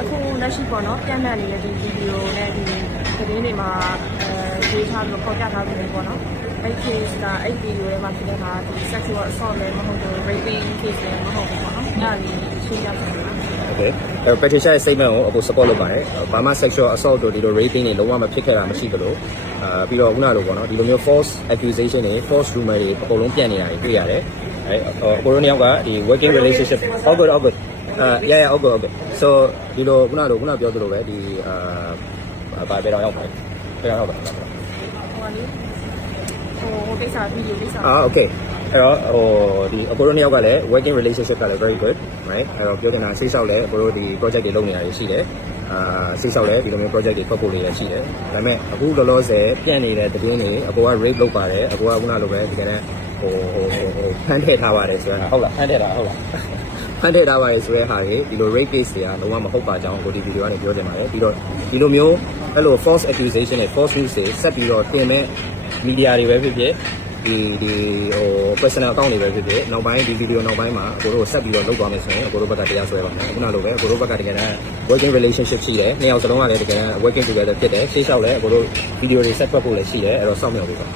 အခုလက်ရှိပေါ့နော်ပြန်တဲ့နေတဲ့ဒီဗီဒီယိုနဲ့ဒီသတင်းတွေမှာရေးထားပြီးပေါ်ပြထားပြီးပေါ့နော်အဲ့ case ကအဲ့ဗီဒီယိုထဲမှာဖြစ်နေတာဒီ sexual assault လည်းမဟုတ်ဘူး raping case လည်းမဟုတ်ဘူးပေါ့နော်အဲ့ဒီရှင်းပြပါမယ် Okay. Patricia ရဲ့ statement ကိုအခု support လုပ်ပါတယ်။ဘာမှ sexual assault တို့ဒီလို raping တွေလုံးဝမဖြစ်ခဲ့တာမရှိသလိုပြီးတော့ခုနလိုပေါ့နော်ဒီလိုမျိုး false accusation တွေ false rumor တွေအကုန်လုံးပြန့်နေတာတွေ့ရတယ်။ကိုရိုနီယောက်ကဒီ working relationship all good yeah all good so ဒီလိုခုနပြောသလိုပဲဒီဘာပဲတော့ရောက်ပါတယ်။ပြောတော့ပါဟိုကိစ္စဗီဒီယိုကိစ္စ okay အဲ့တော့ဒီအကိုတို့နှစ်ယောက်ကလည်း working relationship ကလည်း very good right အဲ့တော့ပြောချင်တာစိတ်ဆောက်လည်းအကိုတို့ဒီ project တွေလုပ်နေတာရှိတယ်စိတ်ဆောက်လည်းဒီလိုမျိုး project တွေဖတ်ဖို့လေးရှိတယ်ဒါပေမဲ့အခုလောလောဆယ်ပြန့်နေတဲ့သတင်းတွေအကိုက rape လုပ်ပါတယ်အကိုကခုနလိုပဲဒီကနေ့ဖမ်းထည့်ထားပါတယ်ဆိုတော့ဟုတ်လားဖမ်းထည့်တာဟုတ်လားဖမ်းထည့်ထားပါတယ်ဆိုတဲ့ဟာတွေဒီလို rape case တွေကလုံးဝမဟုတ်ပါကြောင်းကိုဒီ video ကနေပြောချင်ပါတယ်ပြီးတော့ဒီလိုမျိုးအဲ့လို false accusation တွေ false news တွေဆက်ပြီးတော့တင်မဲ့ media တွေပဲဖြစ်ဖြစ်ဒီ personal account တွေပဲဖြစ်ဖြစ်နောက်ပိုင်းဒီ video နောက်ပိုင်းမှာကိုတို့ဆက်ပြီးတော့လုပ်သွားမယ်ဆိုရင်ကိုတို့ဘက်ကတရားစွဲပါမယ်ခုနလိုပဲကိုတို့ဘက်ကတကယ်တမ်း working relationship ရှိတယ်နှစ်ယောက်စလုံးကလည်းတကယ် working together ဖြစ်တယ်ရှေ့လျှောက်လည်းကိုတို့ video တွေဆက်ဖတ်ဖို့လည်းရှိတယ်အဲ့တော့စောင့်မျှော်ပေးပါ